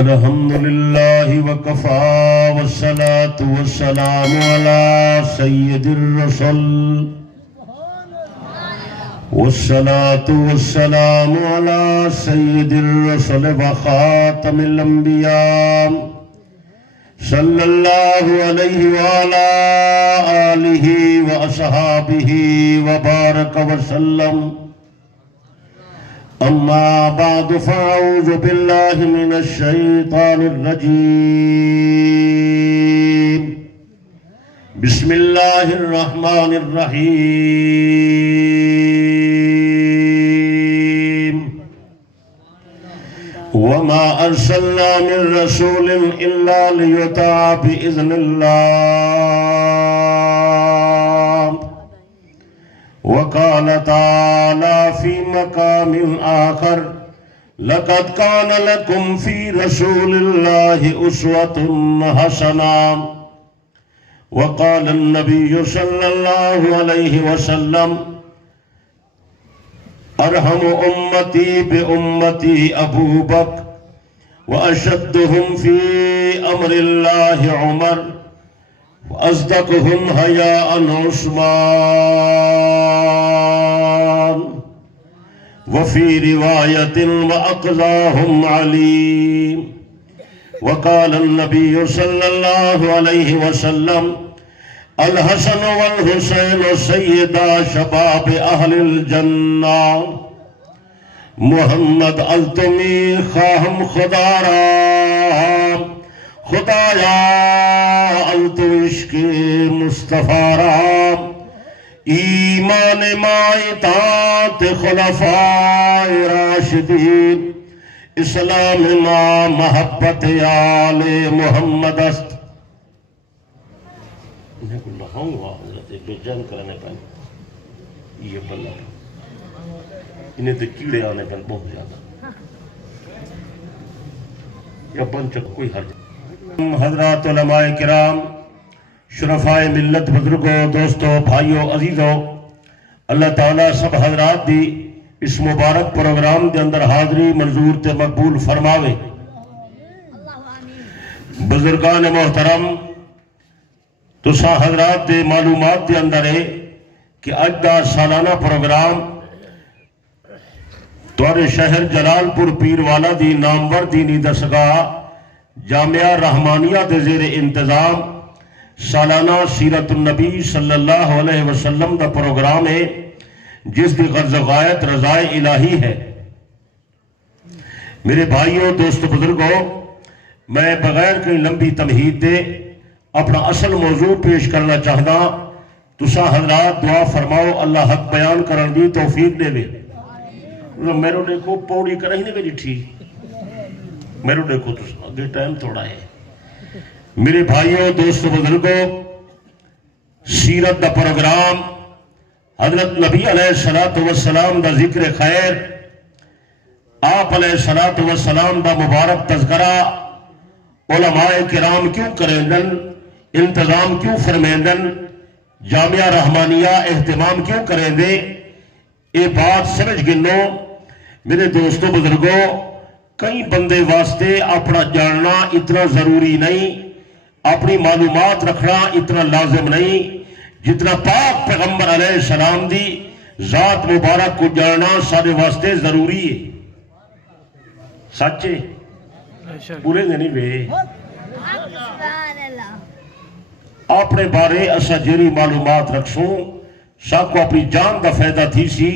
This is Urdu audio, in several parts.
الحمد لله وكفى والصلاة والسلام على سيد الرسل والصلاة والسلام على سيد الرسل وخاتم الأنبياء صلى الله عليه وعلى آله وأصحابه وبارك وسلم. أما بعد فأعوذ بالله من الشيطان الرجيم. بسم الله الرحمن الرحيم. وما أرسلنا من رسول إلا ليطاع بإذن الله. وقال تعالى في مقام آخر: لقد كان لكم في رسول الله أسوة حسنة. وقال النبي صلى الله عليه وسلم: أرحم أمتي بأمتي أبو بكر وأشدهم في أمر الله عمر وأصدقهم حياء عثمان. وفي رواية: وأقضاهم علي. وقال النبي صلى الله عليه وسلم: الحسن والحسين سيدا شباب أهل الجنة. محمد التمی خواہم خدا را، خدایا التو عشق مصطفیٰ را. ایمان ما اطاعت خلفاء راشدین، اسلام ما محبت آل محمد است. انہیں کو لہاؤں گا حضرت بے جان کرانے پہنے یہ بلہ انہیں تو کیڑے آنے پہنے بہت زیادہ یا بنچک کوئی حل. حضرات علماء کرام، شرفائے ملت، بزرگوں، دوستوں، بھائیوں، عزیزوں، اللہ تعالیٰ سب حضرات دی اس مبارک پروگرام دے اندر حاضری منظور تے مقبول فرماوے. بزرگان محترم، تو سا حضرات دے معلومات دے اندر ہے کہ اج دا سالانہ پروگرام توارے شہر جلال پور پیر والا دی نامور دینی دسگاہ جامعہ رحمانیہ دے زیر انتظام سالانہ سیرت النبی صلی اللہ علیہ وسلم دا پروگرام ہے، جس دی غرض غایت رضائے الہی ہے. میرے بھائیوں، دوست، بزرگوں، میں بغیر کہیں لمبی تمہید دے اپنا اصل موضوع پیش کرنا چاہتا. تسا حضرات دعا فرماؤ اللہ حق بیان کرن دی توفیق دے وے. میرے دیکھو پوڑی کریں نہیں میری ٹھیک، میرے دیکھو تسا اگے ٹائم تھوڑا ہے. میرے بھائیوں، دوست، بزرگوں، سیرت دا پروگرام حضرت نبی علیہ السلام دا ذکر خیر، آپ علیہ السلام دا مبارک تذکرہ علماء کرام کیوں کریندن، انتظام کیوں فرمیندن، جامعہ رحمانیہ اہتمام کیوں کریں دے، یہ بات سمجھ گنو. میرے دوستوں، بزرگوں، کئی بندے واسطے اپنا جاننا اتنا ضروری نہیں، اپنی معلومات رکھنا اتنا لازم نہیں جتنا پاک پیغمبر علیہ السلام دی ذات مبارک کو جاننا سارے واسطے ضروری ہے. سچے پورے نہیں وے اپنے بارے اسا جیری معلومات رکھسوں سا کو اپنی جان دا فائدہ تھی سی.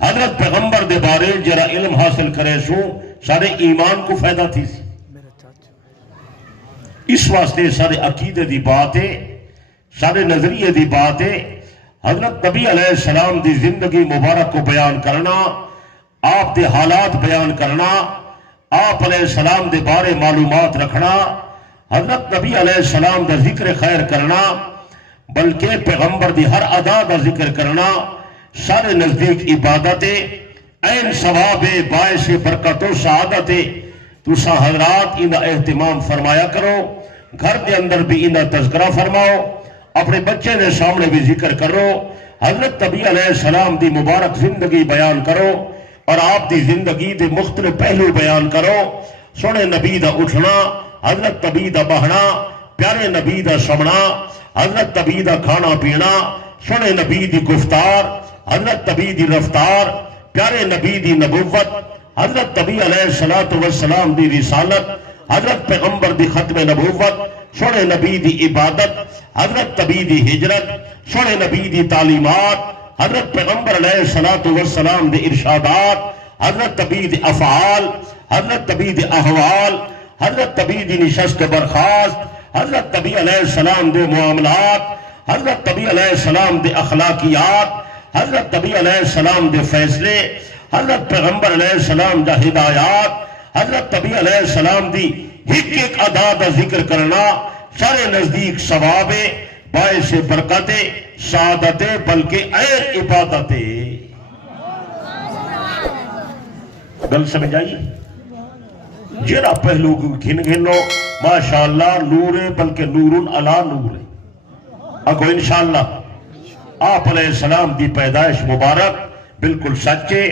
حضرت پیغمبر دے بارے جرا علم حاصل کرے سوں سارے ایمان کو فائدہ تھی سی. اس واسطے سارے عقیدے دی بات ہے، سارے نظریے دی بات ہے. حضرت نبی علیہ السلام دی زندگی مبارک کو بیان کرنا، آپ دے حالات بیان کرنا، آپ علیہ السلام دے بارے معلومات رکھنا، حضرت نبی علیہ السلام دا ذکر خیر کرنا، بلکہ پیغمبر دی ہر ادا دا ذکر کرنا سارے نزدیک عبادت این ثواب باعث برکت و سعادت. تو سا حضرات انہا اہتمام فرمایا کرو، گھر دے اندر بھی انہا تذکرہ فرماؤ، اپنے بچے نے سامنے بھی ذکر کرو. حضرت نبی علیہ السلام دی مبارک زندگی بیان کرو اور آپ دی زندگی دے مختلف پہلو بیان کرو. سونے نبی دا اٹھنا، حضرت نبی دا بہنا، پیارے نبی دا سمنا، حضرت نبی دا کھانا پینا، سونے نبی دی گفتار، حضرت نبی دی رفتار، پیارے نبی دی نبوت، حضرت نبی علیہ السلام دی رسالت، حضرت پیغمبر دی ختم نبوت، سونے نبی دی عبادت، حضرت نبی دی ہجرت، سونے نبی دی تعلیمات، حضرت پیغمبر علیہ السلام دی ارشادات، حضرت نبی دی افعال، حضرت نبی دی احوال، حضرت نبی دی نشست برخاست، حضرت نبی علیہ السلام دے معاملات، حضرت نبی علیہ السلام دے اخلاقیات، حضرت نبی علیہ السلام دے فیصلے، حضرت پیغمبر علیہ السلام دا ہدایات، حضرت نبی علیہ السلام دی ایک ادا دا ذکر کرنا سارے نزدیک ثواب باعث برکت سعادت بلکہ عین عبادت. گل سمجھ آئی؟ جڑا پہلو گھن گھنو ماشاءاللہ نور ہے بلکہ نور علی نور ہے. اگو انشاءاللہ آپ علیہ السلام دی پیدائش مبارک بالکل سچے،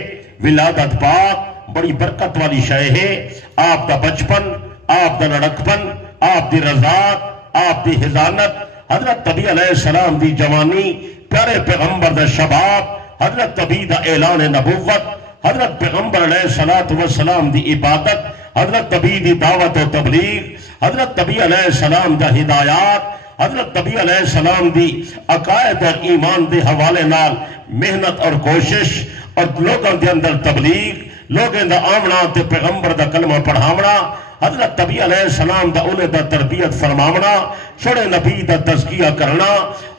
ولادت پاک بڑی برکت والی شے ہے. آپ دا بچپن، آپ دا لڑکپن، آپ دی رضاعت، آپ دی حضانت، حضرت نبی علیہ السلام دی جوانی، پیارے پیغمبر دا شباب، حضرت نبی دا اعلان نبوت، حضرت پیغمبر علیہ السلام دی عبادت، حضرت نبی دی دعوت و تبلیغ، حضرت نبی علیہ السلام دا ہدایات، حضرت نبی علیہ السلام دی عقائد اور ایمان دے حوالے نال محنت اور کوشش اور لوگوں دے اندر تبلیغ، لوگوں دا آمنا تے پیغمبر دا کلمہ پڑھامنا، حضرت نبی علیہ السلام دا انہیں دا تربیت فرماونا، چھوڑے نبی دا تزکیہ کرنا،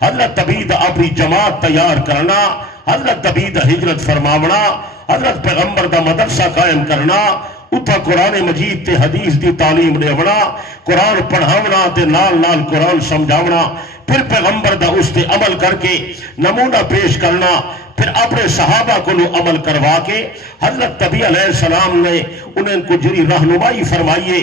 حضرت نبی دا اپنی جماعت تیار کرنا، حضرت نبی دا ہجرت فرماونا، حضرت پیغمبر دا مدرسہ قائم کرنا، اتھا قرآن مجید تے حدیث دی تعلیم دیونا، قرآن پڑھاونا تے نال نال قرآن سمجھاونا، پھر پیغمبر دا اس تے عمل کر کے نمونہ پیش کرنا، پھر اپنے صحابہ کو عمل کروا کے حضرت نبی علیہ السلام نے انہیں کو جری رہنمائی فرمائیے،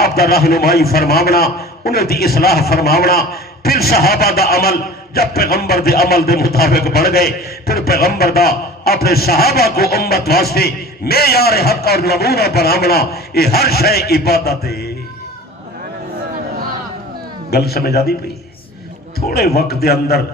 آپ دا رہنمائی فرماونا، انہیں دی اصلاح فرماونا، پھر صحابہ دا عمل جب پیغمبر دے عمل دے مطابق بڑھ گئے، پھر پیغمبر دا اپنے صحابہ کو امت واسطے معیار حق اور نمونہ بناونا، یہ ہر شے عبادت ہے. گل سمجھ آدی پئی؟ تھوڑے وقت دے اندر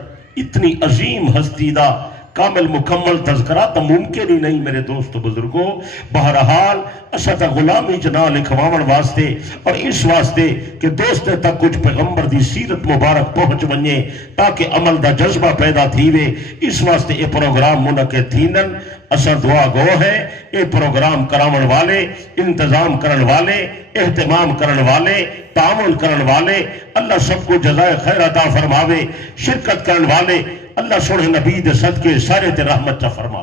اتنی عظیم ہستی دا کامل مکمل تذکرہ تو ممکن ہی نہیں میرے دوست و بزرگوں. بہرحال اسد غلامی جنا لکھواون واسطے اور اس واسطے کہ دوست تک کچھ پیغمبر دی سیرت مبارک پہنچ ونجے تاکہ عمل دا جذبہ پیدا تھیوے، اس واسطے یہ پروگرام منعقد تھینن. اثر دعا گو ہے یہ پروگرام کراون والے، انتظام کرن والے، اہتمام کرن والے، تعاون کرن والے، اللہ سب کو جزائے خیر عطا فرماوے. شرکت کرن والے اللہ سونے نبی دے صدقے سارے تے رحمت چا فرما.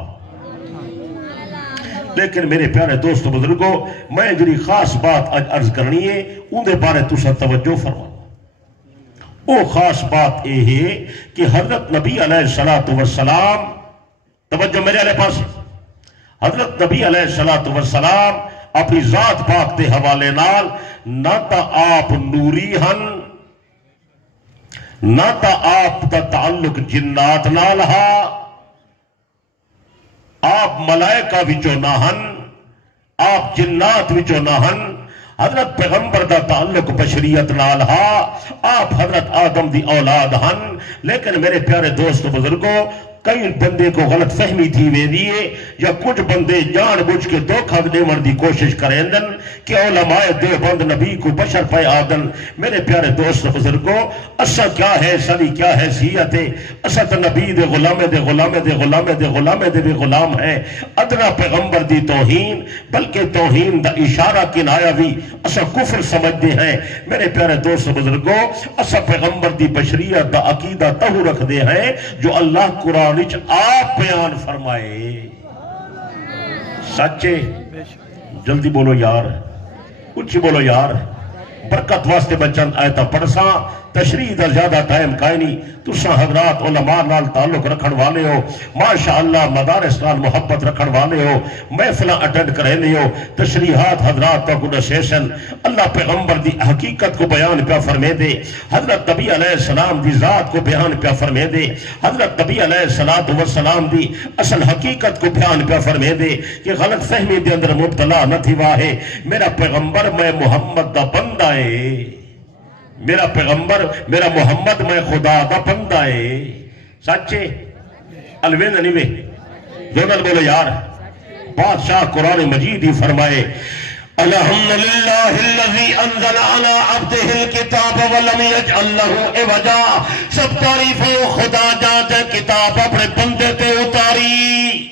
لیکن میرے پیارے دوست و بزرگوں، میں جری خاص بات اج عرض کرنی ہے ان دے بارے تسا توجہ فرما. او خاص بات اے ہے کہ حضرت نبی علیہ السلام، توجہ میرے علیہ پاس، حضرت نبی علیہ السلام اپنی ذات پاک دے حوالے نال نہ تا آپ نوری ہن، نہ تا آپ دا تعلق جنات نال ہا، آپ ملائکہ وچوں نہ ہن، آپ جنات وچوں نہ ہن. حضرت پیغمبر دا تعلق بشریت نال ہا، آپ حضرت آدم دی اولاد ہن. لیکن میرے پیارے دوست و بزرگوں، کئی بندے کو غلط فہمی تھی ویدی ہے، یا کچھ بندے جان بوجھ کے دھوکھا دیون دی کوشش کریں دن کہ علماء دیوبند نبی کو بشر پہ آدن. میرے پیارے دوست بزرگوں، اسا کیا ہے، سلی کیا حیثیت ہے؟ اسا تو نبی دے غلام دے غلام دے غلام دے غلام دے بھی غلام ہے. ادنا پیغمبر دی توہین بلکہ توہین دا اشارہ کنایا بھی اسا کفر سمجھتے ہیں. میرے پیارے دوست بزرگوں، اسا پیغمبر دی بشریت دا عقیدہ تہو رکھ دے ہیں جو اللہ قرآن آپ بیان فرمائے. سچے جلدی بولو یار، اچھی بولو یار. برکت واسطے بچن آیتہ پڑھساں تشریح دا زیادہ ٹائم کائیں نہیں. تساں حضرات علماء نال تعلق رکھن والے ہو, ماشاءاللہ مدارس نال محبت رکھن والے ہو, محفلاں اٹینڈ کرنے ہو, تشریحات حضرات تو کو سیشن اللہ پیغمبر دی حقیقت کو بیان پیا فرمے دے, حضرت نبی علیہ السلام دی ذات کو بیان پیا فرمے دے, حضرت نبی علیہ السلام دی اصل حقیقت کو بیان پیا فرمے دے کہ غلط فہمی دے اندر مبتلا نہ تھی واہے. میرا پیغمبر میں محمد دا بندہ ہے, میرا پیغمبر میرا محمد میں خدا دا بندہ ہے. سچے الوین نہیں وے دونوں بولو یار. بادشاہ قرآن مجید ہی فرمائے الحمدللہ الذی انزل علی عبدہ الکتاب ولم یجعل لہ عوجا. سب تعریفیں خدا جاتے کتاب اپنے بندے تے اتاری.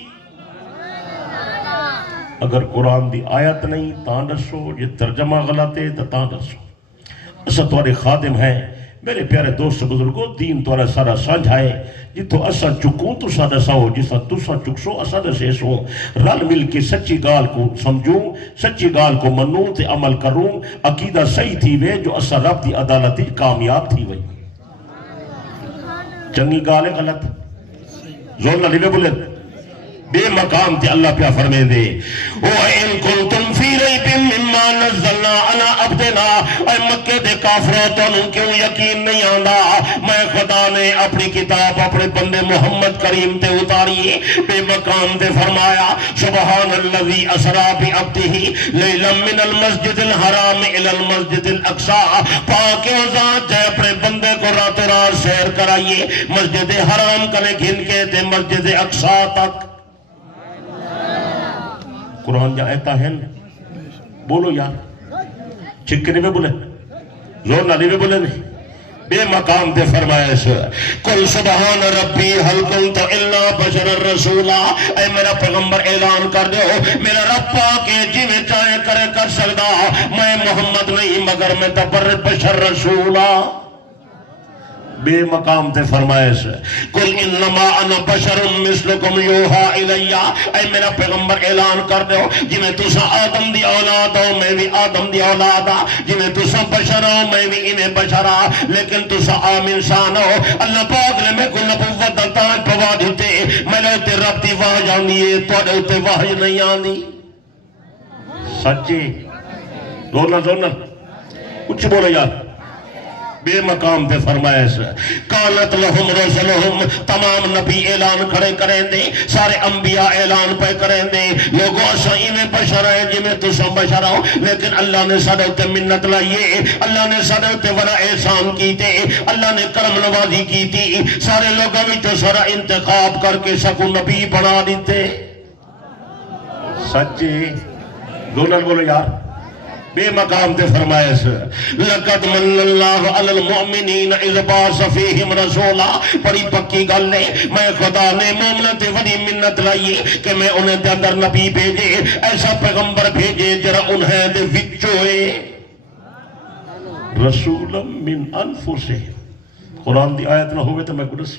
اگر قرآن دی آیت نہیں تاں دسو, یہ ترجمہ غلط ہے تو تاں دسو. اسا تھوڑے خادم ہیں میرے پیارے دوست بزرگوں, دین تھوڑا سارا سمجھائے جتو اسا چکوں تو سا دساؤ, جسا تسا چکسو اسا دسیسو. رل مل کے سچی گال کو سمجھوں, سچی گال کو منوں تے عمل کروں. عقیدہ صحیح تھی وے جو اسا رب دی عدالتی کامیاب تھی وے. چنگی گال ہے غلط زور نہ لیوے بولے بے مقام تے اللہ پیا فرمے دے وَإِن كُنْتُمْ فِي رَيْبٍ مِّمَّا نَزَّلْنَا عَلَىٰ عَبْدِنَا. اے مکے دے کافروں تانوں کیوں یقین نہیں آندا, میں خدا نے اپنی کتاب اپنے بندے محمد کریم تے اتاری. بے مقام تے فرمایا سبحان الذی اسریٰ بعبدہ لیلا من المسجد الحرام الی المسجد الاقصیٰ. پاک و ذات جے اپنے بندے کو رات رات سیر کرائیے مسجد حرام کنے گھن کے تے مسجد اقصیٰ تک. قرآن جا ایتا ہے بولو یار, چکنے میں بولے زور نالی میں بولے نہیں. بے مقام دے فرمایا سے قل سبحان ربی حل کنت الا بشر الرسولا. اے میرا پیغمبر اعلان کر دے میرا رب پاکے جی میں چاہے کرے کر سکتا, میں محمد نہیں مگر میں تبر بشر رسولا. بے مقام تے فرمائے سے قل انما انا بشر مثلکم یوحا الیہ. اے میرا پیغمبر اعلان کر دو جی میں تسا آدم دی اولاد ہو میں بھی آدم دی اولاد ہاں, جی میں تسا بشر ہو میں بھی انہیں بشر ہاں, لیکن تسا عام انسان ہو. اللہ پاک نے میں کو نبوت دا تاج پوا دیتے, میں نے تے رب دی واہ جانی ہے تو تے واہ نہیں آنی. سچی زورنا کچھ بولو یار. بے مقام تے فرمایا سے کانت لہم رسلہم. تمام نبی اعلان کھڑے کریں دے, سارے انبیاء اعلان پہ کریں دے لوگوں اسا ایویں بشر ہیں جی میں تسا بشر ہوں, لیکن اللہ نے سارے تے منت لائیے, اللہ نے سارے تے بڑا احسان کیتے, اللہ نے کرم نوازی کیتی. سارے لوگوں وچوں سارا انتخاب کر کے سکو نبی بنا دیتے. سچے دونوں بولو یار. بے مقام تے فرمائے سے لَقَدْ مَنَّ اللَّهُ عَلَى الْمُؤْمِنِينَ إِذْ بَعَثَ فِيهِمْ رَسُولًا. بڑی پکی گل ہے, میں خدا نے مومنوں تے بڑی منت لائی کہ میں انہیں دے اندر نبی بھیجے, ایسا پیغمبر بھیجے جرا انہیں دے وچوئے رسولا من انفسہم. قرآن دی آیت نہ ہوئے تو میں قدس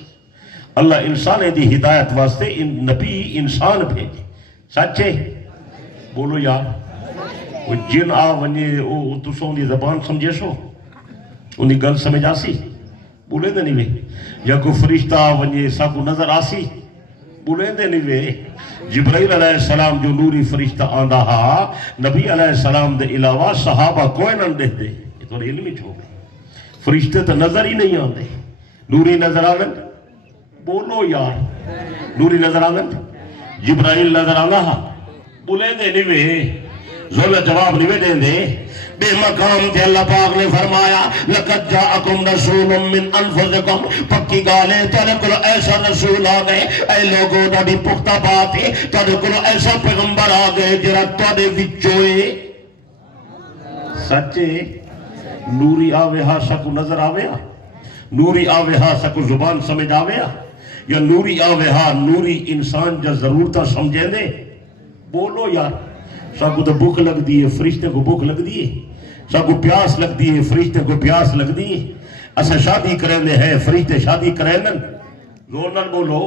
اللہ انسان دی ہدایت واسطے نبی انسان بھیجے. سچے بولو یار. وہ جن آ ونجے او تسوں دی زبان سمجھے سو ان دی گل سمجھ آسی بولے دے نہیں وے, یا کوئی فرشتہ آ ونجے سا کو نظر آسی بولے دے نہیں وے. جبرائیل علیہ السلام جو نوری فرشتہ آندہ ہا, نبی علیہ السلام دے علاوہ صحابہ کوئی نہ دے دے. یہ تو علمی چھو گئے, فرشتے تو نظر ہی نہیں آندے. نوری نظر آندے بولو یار, نوری نظر آندے جبرائیل نظر آندہ ہا بولے دے نہیں وے. ظلم جواب نہیں دیں دے. بے مقام تے اللہ پاک نے فرمایا لَقَدْ جَاءَكُمْ رَسُولٌ مِّنْ أَنفُسِكُمْ. پکی گالے تیرے کو ایسا رسول آ گئے, اے لوگوں دا بھی پختہ بات ہے, تیرے کو ایسا پیغمبر آ گئے جرا تیرے وچوئے. سچے نوری آوے ہا سکو نظر آوے ہا, نوری آوے ہا سکو زبان سمجھ آوے ہا, یا نوری آوے ہا نوری انسان جا ضرورتہ سمجھے دے. بولو یار. ساکو تو بھوک لگ دی ہے, فرشتے کو بھوک لگ دی ہے, ساکو پیاس لگ دی ہے, فرشتے کو پیاس لگ دی ہے. اسا شادی کریں دے ہے, فرشتے شادی کریں دے. زور نہ بولو.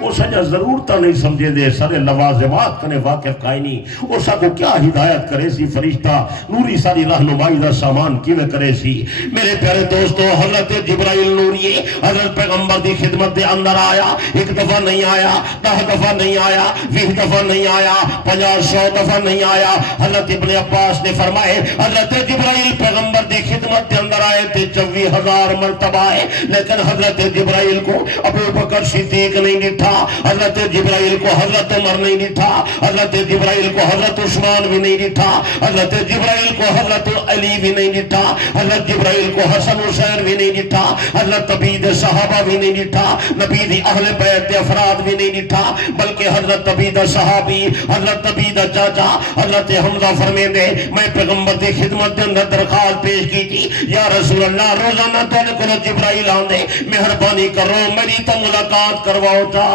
وہ سجا ضرورتا نہیں سمجھے دے سارے لوازمات کنے واقف کائی نہیں وہ سا کو کیا ہدایت کرے سی فرشتہ نوری ساری رہنمائی دا سامان کیویں کرے سی میرے پیارے دوستو حضرت جبرائیل نوری حضرت پیغمبر دی خدمت دے اندر آیا ایک دفعہ نہیں آیا 10 دفعہ نہیں آیا 20 دفعہ نہیں آیا 50-100 دفعہ نہیں آیا حضرت ابن عباس نے فرمائے حضرت جبرائیل پیغمبر دی خدمت دے اندر آئے تھے 24,000 مرتبہ ہے لیکن حضرت جبرائیل کو ابو بکر صدیق نہیں ڈٹھا حضرت جبرائیل کو حضرت عمر نہیں ڈٹھا حضرت جبرائیل کو حضرت عثمان بھی نہیں ڈٹھا حضرت جبرائیل کو حضرت علی بھی نہیں ڈٹھا حضرت جبرائیل کو حسن حسین بھی نہیں ڈٹھا حضرت نبی دے صحابہ بھی نہیں ڈٹھا نبی دی اہل بیت دے افراد بھی نہیں ڈٹھا بلکہ حضرت نبی دا صحابی حضرت نبی دا چاچا حضرت حمزہ فرمیندے میں پیغمبر دی خدمت دے اندر درخواست پیش کی تھی یا رسول اللہ روزانہ تو کو جبرائیل آندے مہربانی کرو میری تو ملاقات کرواؤ تا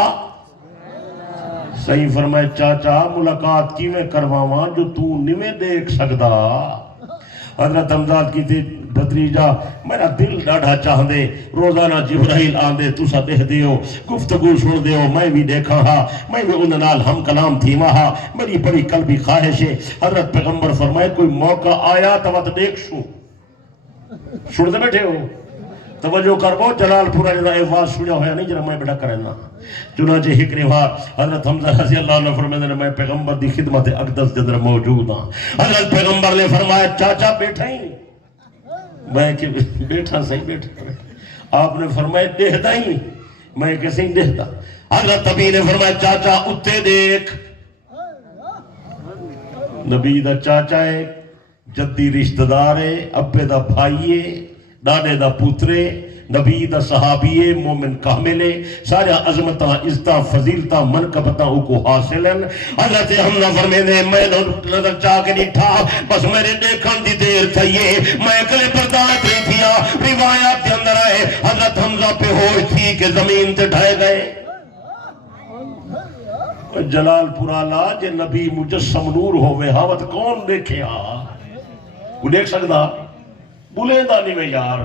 صحیح فرمائے چاچا ملاقات کیویں کرواواں جو تو نویں دیکھ سکدا حضرت حمزہ کی تھی بھتریجا میرا دل ڈاڑھا چاہ دے روزانہ جبرائیل آندے تسا دیکھ دیو گفتگو سن دیو میں بھی دیکھا ہاں میں بھی ان نال ہم کلام تھی وہاں میری بڑی قلبی خواہش ہے حضرت پیغمبر فرمائے کوئی موقع آیا تو دیکھ سو سن دے بیٹھے ہو توجہ کرو جلال پورا جدا احواز سنیا ہویا نہیں جنہا میں بیٹا کرنا چنانچہ ایک روایت حضرت حمزہ رضی اللہ عنہ فرمائے میں پیغمبر دی خدمت اقدس کے اندر موجود ہوں حضرت پیغمبر نے فرمایا چاچا بیٹھا ہی میں کہ بیٹھا صحیح بیٹھا آپ نے فرمایا دیکھتا ہی میں کیسے ہی دیکھتا حضرت نبی نے فرمایا چاچا اتے دیکھ نبی دا چاچا ہے جدی رشتہ دار ہے ابے دا بھائی ہے ڈاڈے دا پوترے نبی دا صحابی مومن کامل سارا عظمتاں عزتاں فضیلتاں منقبتاں کو حاصلن حضرت حمزہ فرمیندے میں نظر چاہ کے نہیں تھا بس میرے دیکھن دی دیر تھئیے میں اکلے برداشت نہیں تھیا روایات کے اندر آئے حضرت حمزہ پہ ہوش تھی کہ زمین تے ڈھائے گئے جلال پرالا جے نبی مجسم نور ہوئے ہاوت کون دیکھے وہ دیکھ سکتا بولے دا نہیں میں یار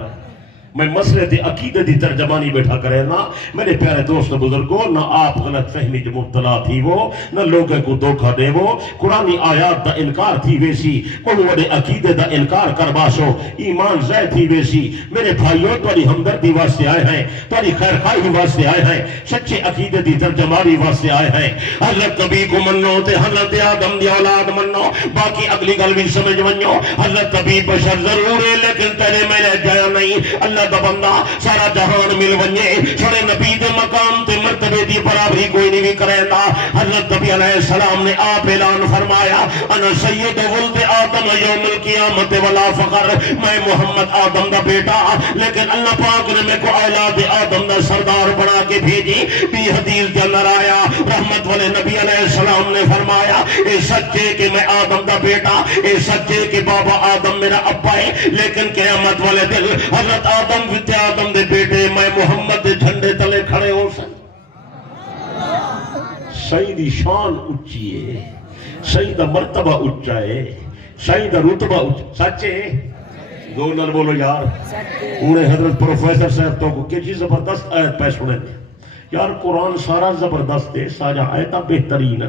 میں مسئلے دی عقیدہ دی ترجمانی بیٹھا کرے نا میرے پیارے دوست بزرگوں نہ آپ غلط فہمی جو مبتلا تھی وہ نہ لوگوں کو دھوکہ دے وہ قرآنی آیات دا انکار تھی ویسی کوئی وڈے عقیدے دا انکار کر باسو ایمان زائد تھی ویسی میرے بھائیوں تاری ہمدردی واسطے آئے ہیں تاری خیر خواہی واسطے آئے ہیں سچے عقیدے دی ترجمانی واسطے آئے ہیں حضرت نبی کو منو تے حضرت آدم دی اولاد منو باقی اگلی گل بھی سمجھ منو حضرت نبی بشر ضرور ہے لیکن تیرے میں نے جایا نہیں اللہ دا بندہ سارا جہان مل ونجے چھوڑے نبی دے مقام تے مرتبے دی برابری کوئی نہیں بھی کرے گا حضرت نبی علیہ السلام نے آپ اعلان فرمایا انا سید ولد آدم یوم القیامت ولا فخر میں محمد آدم دا بیٹا لیکن اللہ پاک نے میں کو اولاد آدم دا سردار بنا کے بھیجی بھی حدیث دے اندر آیا رحمت والے نبی علیہ السلام نے فرمایا اے سچے کہ میں آدم دا بیٹا اے سچے کہ بابا آدم میرا ابا ہے لیکن قیامت والے دل حضرت آدم آدم دے بیٹے میں محمد دے جھنڈے تلے کھڑے ہو سن سیدی شان اچھی ہے سیدہ مرتبہ اچھا ہے سیدہ رتبہ اچھا سچے دو نر بولو یار انہیں حضرت پروفیسر صاحب تو کو کچھ زبردست آیت پہ سنے یار قرآن سارا زبردست ہے سارا آیتہ بہترین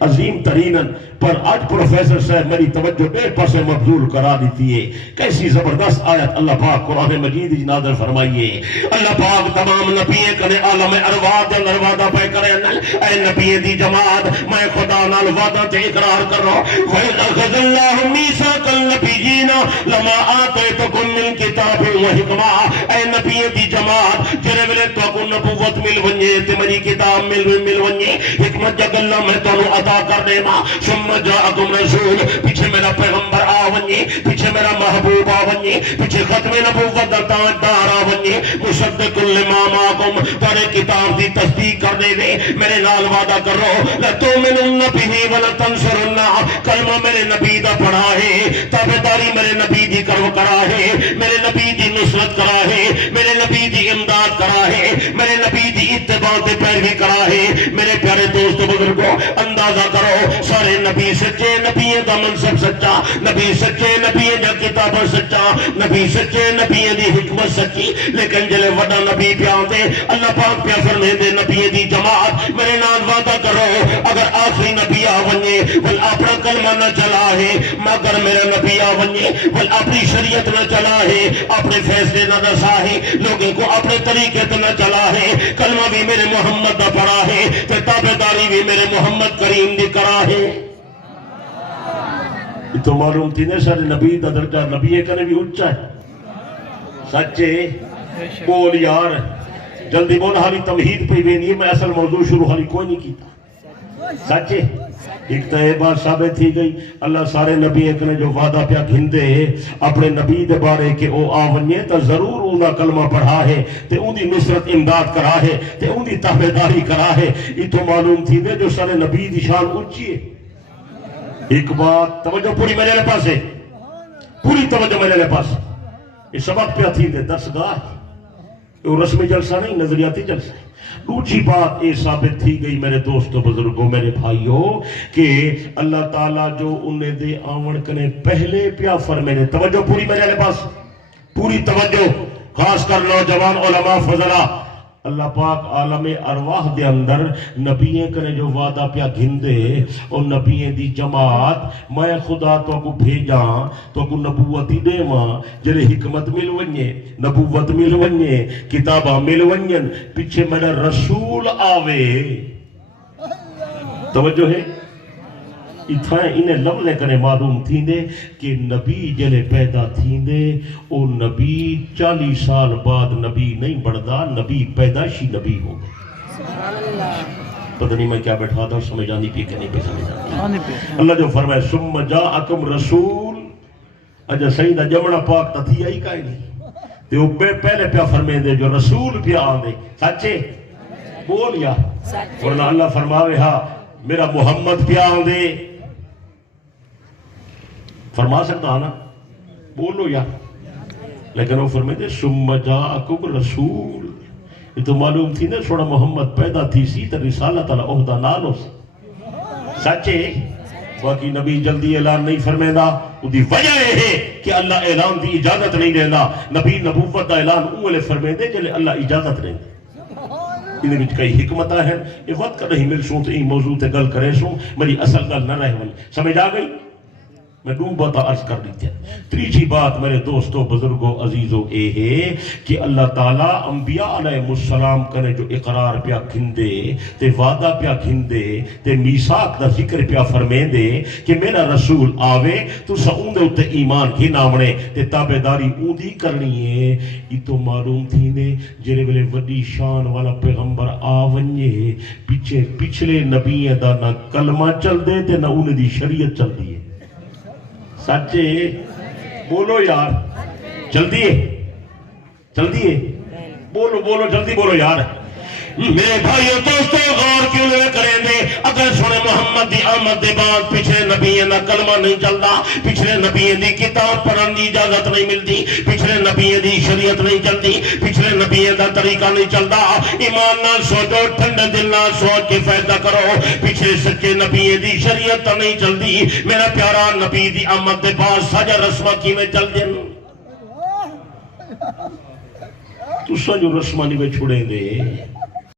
عظیم ترین پر آج پروفیسر صاحب میری توجہ بے پاس مبذول کرا دیتی ہے کیسی زبردست آیت اللہ پاک قرآن مجید نازل فرمائیے اللہ پاک تمام نبی کنے عالم ارواح دے اندر وعدہ پہ کرے اے نبی دی جماعت میں خدا نال وعدہ تے اقرار کر رہا ہوں وَإِذْ أَخَذَ اللَّهُ مِيثَاقَ النَّبِيِّينَ لَمَا آتَيْتُكُم مِّن كِتَابٍ وَحِكْمَةٍ اے نبی دی جماعت جڑے ویلے تو کو نبوت مل ونجے تے منی کتاب مل ونجے حکمت جگ اللہ میں تو عطا کر دے ماں ثم جاءکم رسول پیچھے میرا پیغمبر آ ونجے پیچھے میرا محبوب آ ونجے پیچھے ختم نبوت دا تاجدار آ ونجے مصدق لما معکم تارے کتاب دی تصدیق کر دے دے میرے نال وعدہ کرو لتؤمنن بہ ولتنصرن کلمہ میرے نبی دا پڑھا ہے تابعداری میرے نبی دی کرو کرا ہے، میرے نبی دی نصرت کرا ہے، میرے نبی دی امداد کرا ہے، میرے نبی دی اتباع تے پیروی کرا ہے۔ میرے پیارے دوست بزرگوں، اندازہ کرو سارے نبی سچے، نبی دا منصب سچا، نبی سچے، نبی دا کتاب سچا، نبی سچے، نبی دی حکمت سچی، لیکن جلے وڈا نبی پیان دے اللہ پاک پیا فرمے دے نبی دی جماعت میرے نال وعدہ کرو اگر آخری نبی آونی ول اپنا کلمہ نہ چلا ہے، مگر میرا نبی آونی ول اپنی شریعت نہ چلا ہے، اپنے فیصلے نہ دسا ہے، لوگوں کو اپنے طریقے تو نہ چلا ہے، کلمہ بھی میرے محمد دا پڑا ہے، تے تابعداری بھی میرے محمد کریم دی کرا ہے۔ تو معلوم تھی نے سارے نبی دا درجہ نبی کنے بھی اچھا ہے۔ سچے بول یار، جلدی بول، حالی تمہید پہ بھی نہیں، میں اصل موضوع شروع حالی کوئی نہیں کیتا۔ سچے ایک تو یہ بات ثابت تھی گئی اللہ سارے نبی ایک نے جو وعدہ پیا گھندے اپنے نبی دے بارے کہ او آونیے تو ضرور انہا کلمہ پڑھا ہے تے ان دی نصرت امداد کرا ہے تے ان دی تابعداری کرا ہے۔ یہ تو معلوم تھی دے جو سارے نبی دی شان اونچی ہے۔ ایک بات توجہ پوری میرے لے پاس ہے، پوری توجہ میرے لے پاس، یہ سبق پہ تھی دے درسگاہ ہے، یہ رسمی جلسہ نہیں، نظریاتی جلسہ ہے۔ دوسری بات یہ ثابت تھی گئی میرے دوستو بزرگوں میرے بھائیوں کہ اللہ تعالیٰ جو انہیں دے آون کنے پہلے پیا فرمینے، توجہ پوری میرے لے پاس، پوری توجہ، خاص کر نوجوان علماء فضلہ، اللہ پاک عالم ارواح دے اندر نبییں کنے جو وعدہ پیا گھندے اور نبییں دی جماعت میں خدا تو کو بھیجاں تو کو نبوتی دے ماں جلے حکمت مل ونجے، نبوت مل ونجے، کتابہ مل ونجن، پیچھے میرا رسول آوے۔ توجہ ہے اتھائیں انہیں لفظیں کنے معلوم تھی دے کہ نبی جلے پیدا تھی دے او نبی 40 سال بعد نبی نہیں بڑھدا، نبی پیدائشی نبی ہو گئے۔ پتہ نہیں میں کیا بیٹھا تھا سمجھ آنی پی کہ نہیں پہ سمجھ آنی پی۔ اللہ جو فرمائے ثم جاءکم رسول، اجا سیدہ جمعہ پاک تا تھی آئی کائے نہیں تے وہ پہلے پیا فرمائے دے جو رسول پیا آندے، سچے بول یا ورنہ اللہ فرماوے ہاں میرا محمد پیا آندے، فرما سکتا نا بولو یا، لیکن وہ فرمائے دے ثم جاءکم رسول، یہ تو معلوم تھی نا سوڑا محمد پیدا تھی سی تا رسالت علی عہدہ نالو سی، سچے باقی نبی جلدی اعلان نہیں فرمیدہ، وہ دی وجہ ہے کہ اللہ اعلان دی اجازت نہیں دینا، نبی نبوت دا اعلان اولے فرمے دے جلے اللہ اجازت نہیں دے۔ انہیں بھی کئی حکمتہ ہیں، یہ وقت کا نہیں مل سوں تو این موضوع تے گل کرے سوں، میری اصل گل نہ رہے والی، سمجھ آ گئی؟ میں دو باتہ عرض کر دیتے ہیں۔ تیسری بات میرے دوستو بزرگو عزیزو اے ہے کہ اللہ تعالیٰ انبیاء علیہ السلام کنے جو اقرار پیا کھندے تے وعدہ پیا کھندے تے میثاق دا ذکر پیا فرمین دے کہ میرا رسول آوے تو سعون دے اتے ایمان کی نامنے تے تابعداری اون دی کرنی ہے۔ یہ تو معلوم تھی نے جرے بلے وڈی شان والا پیغمبر آونجے پچھلے نبی دا نہ کلمہ چل دے تے نہ ان دی شریعت چل دی ہے۔ سچے بولو یار، جلدی ہے جلدی ہے بولو بولو جلدی بولو یار۔ میرے بھائیوں دوستو غور کیوں لے کریں دے اگر سنے محمد دی آمد دے بعد پچھلے نبیوں نہ کلمہ نہیں چلتا، پچھلے نبیوں دی کتاب پڑھن دی اجازت نہیں ملتی، پچھلے نبیوں دی شریعت نہیں چلتی، پچھلے نبیوں دا طریقہ نہیں چلتا۔ ایمان نہ سوچو، ٹھنڈے دل نہ سوچ کے فیصلہ کرو، پچھلے سچے نبیوں دی شریعت نہیں چلتی۔ میرا پیارا نبی دی آمد دے بعد سجا رسمہ کی میں چل دیں تو سجو رسمہ نہیں میں چھوڑیں دے